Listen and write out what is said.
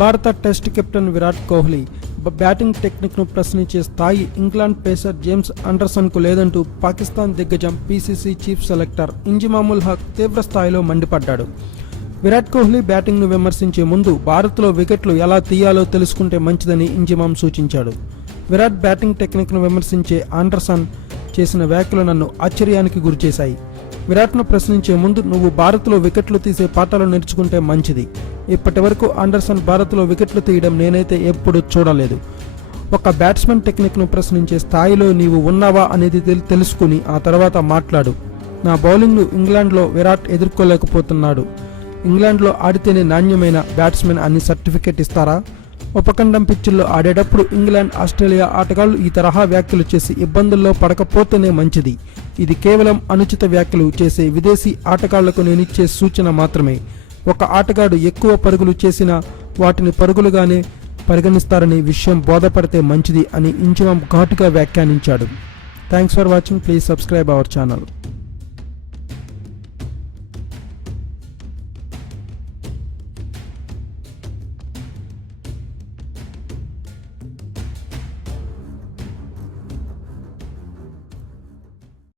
భారత test captain Virat Kohli batting టెక్నిక్ను ప్రశ్నించే స్థాయి ఇంగ్లాండ్ పేసర్ జేమ్స్ ఆండర్సన్కు లేదంటూ పాకిస్తాన్ దిగ్గజం PCC chief selector Inzamamul Haq తీవ్ర స్థాయిలో మండిపడ్డాడు. విరాట్ కోహ్లీ బ్యాటింగ్ను విమర్శించే ముందు భారత్లో వికెట్లు ఎలా తీయాలో తెలుసుకుంటే మంచిదని ఇంజిమామ్ సూచించాడు. విరాట్ బ్యాటింగ్ టెక్నిక్ను విమర్శించే ఆండర్సన్ చేసిన వ్యాఖ్యలు నన్ను ఆశ్చర్యానికి గురిచేశాయి. విరాట్ను ప్రశ్నించే ముందు నువ్వు భారత్లో వికెట్లు తీసే పాఠాలు నేర్చుకుంటే మంచిది. ఇప్పటి వరకు ఆండర్సన్ భారత్లో వికెట్లు తీయడం నేనైతే ఎప్పుడూ చూడలేదు. ఒక బ్యాట్స్మెన్ టెక్నిక్ను ప్రశ్నించే స్థాయిలో నీవు ఉన్నావా అనేది తెలుసుకుని ఆ తర్వాత మాట్లాడు. నా బౌలింగ్ను ఇంగ్లాండ్లో విరాట్ ఎదుర్కోలేకపోతున్నాడు. ఇంగ్లాండ్లో ఆడితేనే నాణ్యమైన బ్యాట్స్మెన్ అని సర్టిఫికెట్ ఇస్తారా? ఉపఖండం పిచ్చుల్లో ఆడేటప్పుడు ఇంగ్లాండ్, ఆస్ట్రేలియా ఆటగాళ్లు ఈ తరహా వ్యాఖ్యలు చేసి ఇబ్బందుల్లో పడకపోతేనే మంచిది. ఇది కేవలం అనుచిత వ్యాఖ్యలు చేసే విదేశీ ఆటగాళ్లకు నేనిచ్చే సూచన మాత్రమే. ఒక ఆటగాడు ఎక్కువ పరుగులు చేసినా వాటిని పరుగులుగానే పరిగణిస్తారనే విషయం బోధపడితే మంచిది అని ఇంజిమామ్ ఘాటుగా వ్యాఖ్యానించాడు. Thanks for watching. Please subscribe our channel.